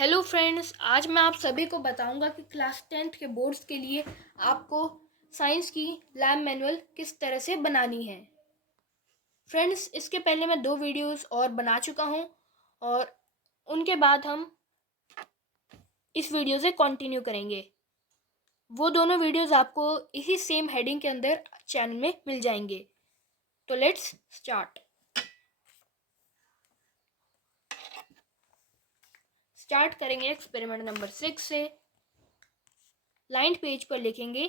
Hello friends, आज मैं आप सभी को बताऊंगा कि क्लास 10th के बोर्ड्स के लिए आपको साइंस की लैब मैनुअल किस तरह से बनानी है। फ्रेंड्स, इसके पहले मैं 2 वीडियोस और बना चुका हूं और उनके बाद हम इस वीडियो से कंटिन्यू करेंगे। वो दोनों वीडियोस आपको इसी सेम हेडिंग के अंदर चैनल में मिल जाएंगे। तो लेट्स स्टार्ट करेंगे एक्सपेरिमेंट नंबर 6 से। लाइन पेज पर लिखेंगे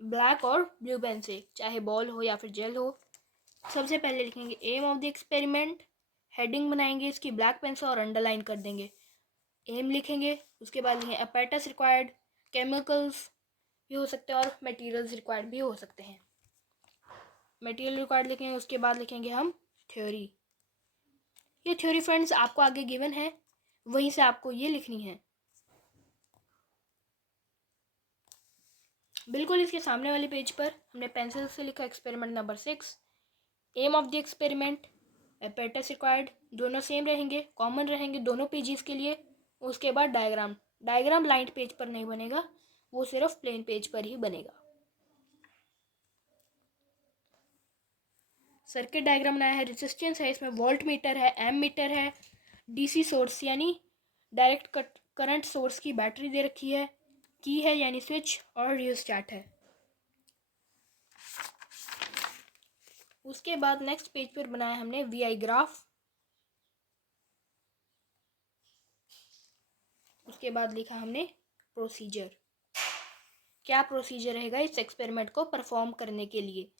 ब्लैक और ब्लू पेन से, चाहे बॉल हो या फिर जेल हो। सबसे पहले लिखेंगे aim of the experiment, heading बनाएंगे इसकी ब्लैक पेन से और अंडरलाइन कर देंगे। एम लिखेंगे, उसके बाद लिखेंगे अपैरेटस रिक्वायर्ड, केमिकल्स भी हो सकते हैं और मटेरियल्स रिक्वायर्ड भी हो सकते हैं। मटेरियल रिक्वायर्ड लिखेंगे, उसके बाद लिखेंगे हम थ्योरी। ये थ्योरी फ्रेंड्स आपको आगे गिवन है, वहीं से आपको ये लिखनी है। बिल्कुल इसके सामने वाले पेज पर हमने पेंसिल से लिखा experiment number 6, aim of the experiment, apparatus required, दोनों सेम रहेंगे, कॉमन रहेंगे दोनों पेजेस के लिए। उसके बाद डायग्राम लाइन पेज पर नहीं बनेगा, वो सिर्फ प्लेन पेज पर ही बनेगा। सर्किट डायग्राम बनाया है, रेजिस्टेंस है, इसमें वोल्ट मीटर है, एम मीटर है, डीसी सोर्स यानी डायरेक्ट करंट सोर्स की बैटरी दे रखी है, की है यानी स्विच और रियोस्टेट है। उसके बाद नेक्स्ट पेज पर बनाया हमने वीआई ग्राफ। उसके बाद लिखा हमने प्रोसीजर, क्या प्रोसीजर रहेगा इस एक्सपेरिमेंट को परफॉर्म करने के लिए।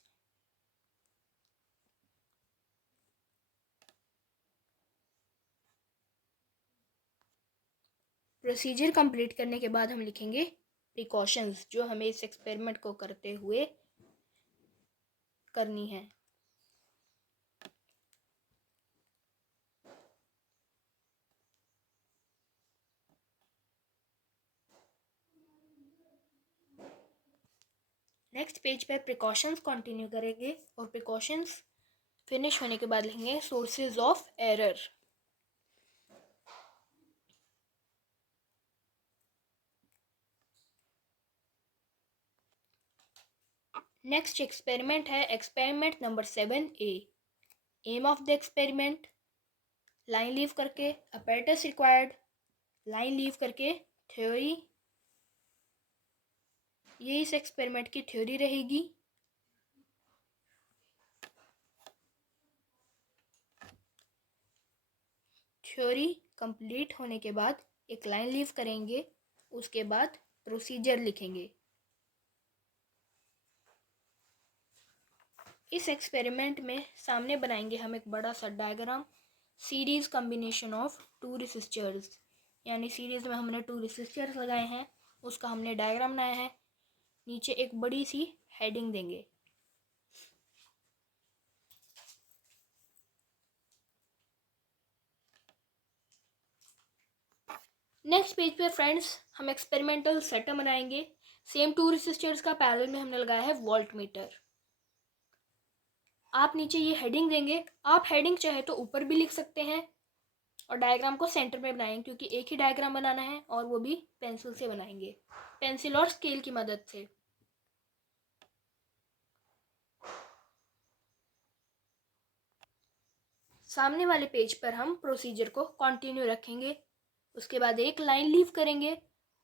प्रोसीजर कंप्लीट करने के बाद हम लिखेंगे प्रिकॉशंस, जो हमें इस एक्सपेरिमेंट को करते हुए करनी है। नेक्स्ट पेज पर प्रिकॉशंस कंटिन्यू करेंगे और प्रिकॉशंस फिनिश होने के बाद लिखेंगे sources of error. Next experiment है experiment number 7A, aim of the experiment, line leave करके अपैरेटस रिक्वायर्ड, लाइन लीव करके थ्योरी। ये इस एक्सपेरिमेंट की थ्योरी रहेगी। थ्योरी कंप्लीट होने के बाद एक लाइन लीव करेंगे, उसके बाद प्रोसीजर लिखेंगे। इस एक्सपेरिमेंट में सामने बनाएंगे हम एक बड़ा सा diagram, series combination of 2 resistors, यानी सीरीज में हमने 2 रेसिस्टर्स लगाए हैं, उसका हमने डायग्राम बनाया है। नीचे एक बड़ी सी हेडिंग देंगे। नेक्स्ट पेज पे फ्रेंड्स हम एक्सपेरिमेंटल सेटअप बनाएंगे। सेम 2 रेसिस्टर्स का पैरेलल में हमने लगाया है वोल्ट मीटर। आप नीचे ये हेडिंग देंगे, आप हेडिंग चाहे तो ऊपर भी लिख सकते हैं और डायग्राम को सेंटर में बनाएंगे, क्योंकि एक ही डायग्राम बनाना है और वो भी पेंसिल से बनाएंगे, पेंसिल और स्केल की मदद से। सामने वाले पेज पर हम प्रोसीजर को कंटिन्यू रखेंगे, उसके बाद एक लाइन लीव करेंगे,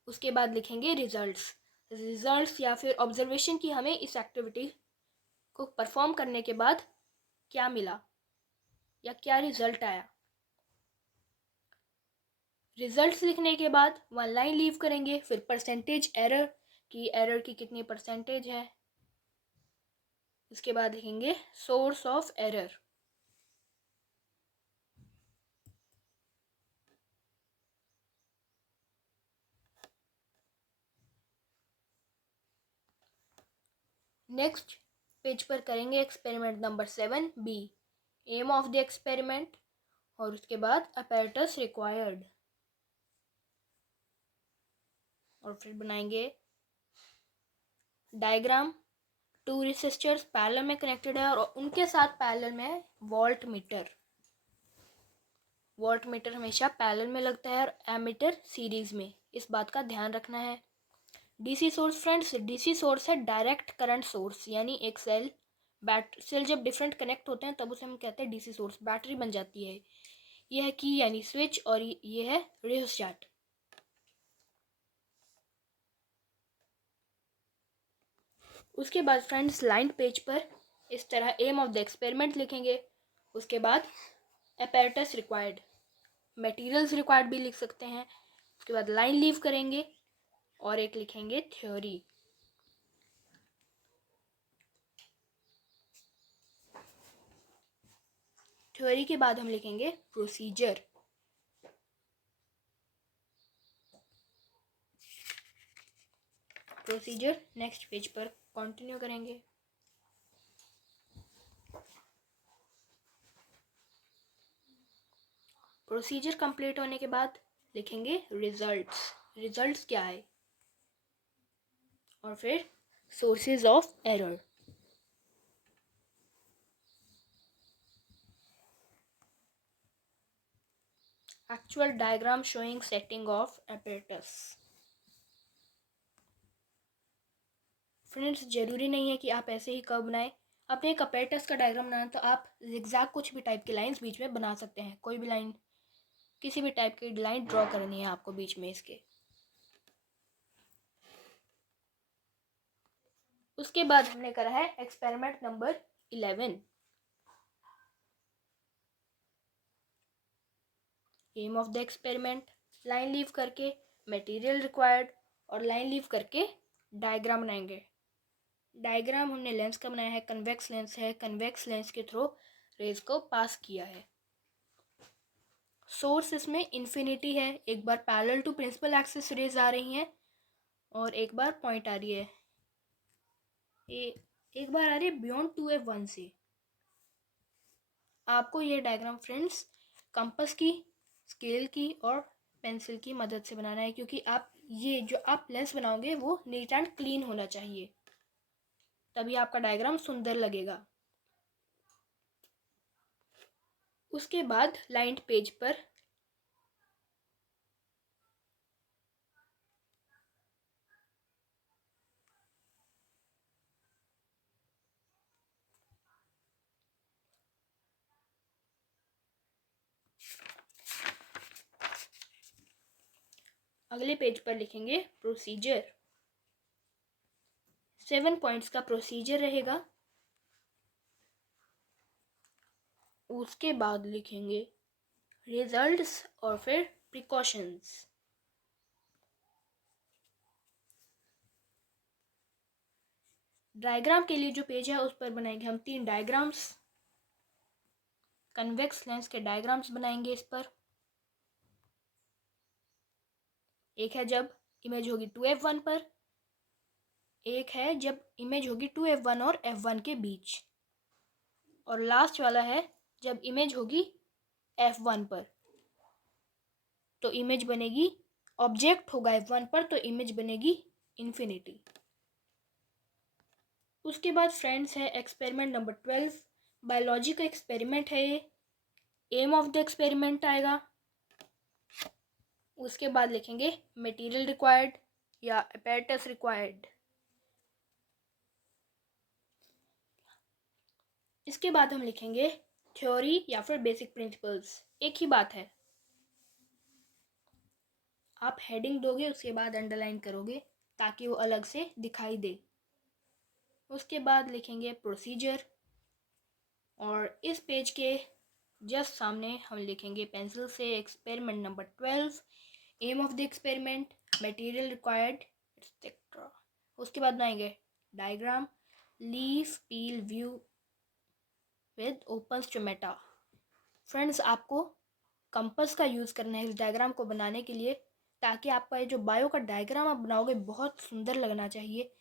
उसके बाद लिखेंगे रिजल्ट्स या फिर ऑब्जर्वेशन की हमें इस एक्टिविटी को परफॉर्म करने के बाद क्या मिला या क्या रिजल्ट आया। रिजल्ट्स लिखने के बाद 1 लाइन लीव करेंगे, फिर परसेंटेज एरर की कितनी परसेंटेज है, इसके बाद लिखेंगे source of error. Next page पर करेंगे experiment number 7B, aim of the experiment, और उसके बाद अपैरेटस रिक्वायर्ड, और फिर बनाएंगे डायग्राम। 2 रेसिस्टर्स पैरेलल में कनेक्टेड है और उनके साथ पैरेलल में वोल्ट मीटर। वॉट मीटर हमेशा पैरेलल में लगता है और एमीटर सीरीज में, इस बात का ध्यान रखना है। DC source friends, DC source है डायरेक्ट करंट सोर्स, यानी एक सेल जब डिफरेंट कनेक्ट होते हैं तब उसे हम कहते हैं डीसी सोर्स, बैटरी बन जाती है। यह है की यानी स्विच और ये है रियोस्टेट। उसके बाद फ्रेंड्स लाइन पेज पर इस तरह एम ऑफ द एक्सपेरिमेंट लिखेंगे। उसके बाद अपैरेटस रिक्वायर्ड, मटेरियल्स रिक्वायर्ड भी लिख सकते हैं। उसके बाद लाइन लीव करेंगे और एक लिखेंगे थ्योरी। थ्योरी के बाद हम लिखेंगे प्रोसीजर। प्रोसीजर नेक्स्ट पेज पर कंटिन्यू करेंगे। प्रोसीजर कंप्लीट होने के बाद लिखेंगे रिजल्ट्स। रिजल्ट्स क्या है, और फिर sources of error. Actual diagram showing setting of apparatus। Friends जरूरी नहीं है कि आप ऐसे ही कर्व बनाएं। अपने एक apparatus का डायग्राम बनाना तो आप zigzag कुछ भी टाइप की लाइंस बीच में बना सकते हैं। कोई भी लाइन, किसी भी टाइप की लाइन ड्रॉ करनी है आपको बीच में इसके। उसके बाद हमने करा है experiment number 11। Aim of the experiment, line leave करके मटेरियल रिक्वायर्ड और लाइन लीव करके डायग्राम बनाएंगे। डायग्राम हमने लेंस का बनाया है, कन्वेक्स लेंस है, कन्वेक्स लेंस के थ्रू रेज को पास किया है। सोर्स इसमें इन्फिनिटी है, एक बार parallel to principal axis rays आ रही हैं और एक बार पॉइंट आ रही है, एक बार आ रही है बियॉन्ड 2f1 से। आपको ये डायग्राम फ्रेंड्स कंपास की, स्केल की और पेंसिल की मदद से बनाना है, क्योंकि आप ये जो आप लेंस बनाओगे वो नीट एंड क्लीन होना चाहिए, तभी आपका डायग्राम सुंदर लगेगा। उसके बाद लाइन पेज पर अगले पेज पर लिखेंगे प्रोसीजर। 7 पॉइंट्स का प्रोसीजर रहेगा। उसके बाद लिखेंगे रिजल्ट्स और फिर प्रिकॉशंस। डायग्राम के लिए जो पेज है उस पर बनाएंगे हम 3 डायग्राम्स। कन्वेक्स लेंस के डायग्राम्स बनाएंगे इस पर। एक है जब इमेज होगी 2f1 पर, एक है जब इमेज होगी 2f1 और f1 के बीच, और लास्ट वाला है जब इमेज होगी f1 पर। तो इमेज बनेगी, ऑब्जेक्ट होगा f1 पर तो इमेज बनेगी इन्फिनिटी। उसके बाद फ्रेंड्स है एक्सपेरिमेंट नंबर 12। बायोलॉजी का एक्सपेरिमेंट है ये। एम ऑफ द एक्सपेरिमेंट आएगा। उसके बाद लिखेंगे मटेरियल रिक्वायर्ड या apparatus रिक्वायर्ड। इसके बाद हम लिखेंगे थ्योरी या फिर बेसिक प्रिंसिपल्स, एक ही बात है। आप हेडिंग दोगे उसके बाद अंडरलाइन करोगे ताकि वो अलग से दिखाई दे। उसके बाद लिखेंगे प्रोसीजर, और इस पेज के जस्ट सामने हम लिखेंगे पेंसिल से experiment number 12, aim of the experiment, material required etcetera. उसके बाद बनाएंगे diagram, leaf peel view with open stomata. Friends आपको कंपास का यूज़ करना है इस डायग्राम को बनाने के लिए, ताकि आपका ये जो बायो का डायग्राम आप बनाओगे बहुत सुंदर लगना चाहिए।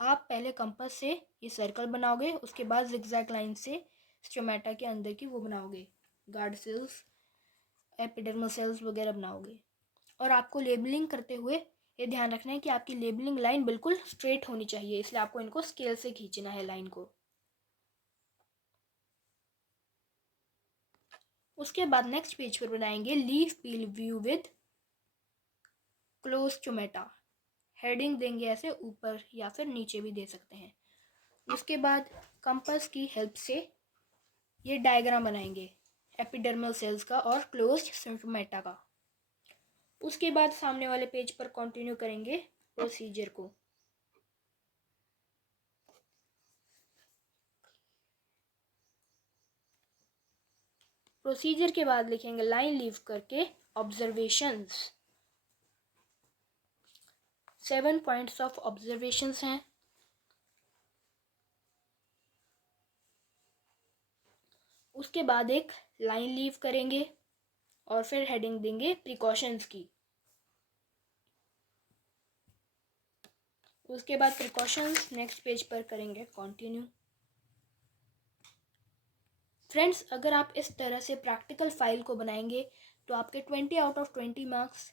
आप पहले कंपास से ये सर्कल बनाओगे, उसके बाद जिगजैग लाइन से स्टोमेटा के अंदर की वो बनाओगे, गार्ड सेल्स, एपिडर्मल सेल्स वगैरह बनाओगे। और आपको लेबलिंग करते हुए ये ध्यान रखना है कि आपकी लेबलिंग लाइन बिल्कुल स्ट्रेट होनी चाहिए, इसलिए आपको इनको स्केल से खींचना है लाइन को। उसके बाद नेक्स्ट पेज पर बनाएंगे leaf peel view with close stomata. Heading देंगे ऐसे ऊपर या फिर नीचे भी दे सकते हैं। उसके बाद कंपास की हेल्प से ये डायग्राम बनाएंगे एपिडर्मल सेल्स का और क्लोज्ड स्टोमेटा का। उसके बाद सामने वाले पेज पर कंटिन्यू करेंगे प्रोसीजर को। प्रोसीजर के बाद लिखेंगे लाइन लीव करके ऑब्जर्वेशंस। 7 पॉइंट्स ऑफ ऑब्जर्वेशंस हैं। उसके बाद एक लाइन लीव करेंगे और फिर हेडिंग देंगे प्रिकॉशंस की। उसके बाद प्रिकॉशंस नेक्स्ट पेज पर करेंगे कंटिन्यू। फ्रेंड्स, अगर आप इस तरह से प्रैक्टिकल फाइल को बनाएंगे तो आपके 20 आउट ऑफ 20 मार्क्स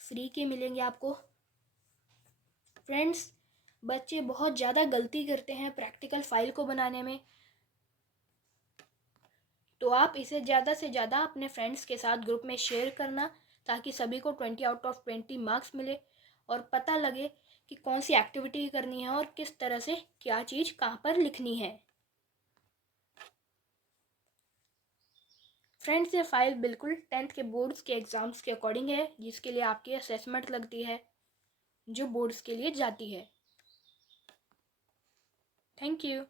फ्री के मिलेंगे आपको। फ्रेंड्स, बच्चे बहुत ज़्यादा गलती करते हैं प्रैक्टिकल फाइल को बनाने में, तो आप इसे ज़्यादा से ज़्यादा अपने फ्रेंड्स के साथ ग्रुप में शेयर करना ताकि सभी को 20 आउट ऑफ 20 मार्क्स मिले और पता लगे कि कौन सी एक्टिविटी करनी है और किस तरह से क्या चीज़ कहाँ पर लिखनी है। फ्रेंड्स, ये फाइल बिल्कुल 10th के बोर्ड्स के एग्ज़ाम्स के अकॉर्डिंग है, जिसके लिए आपकी असेसमेंट लगती है जो बोर्ड्स के लिए जाती है। Thank you.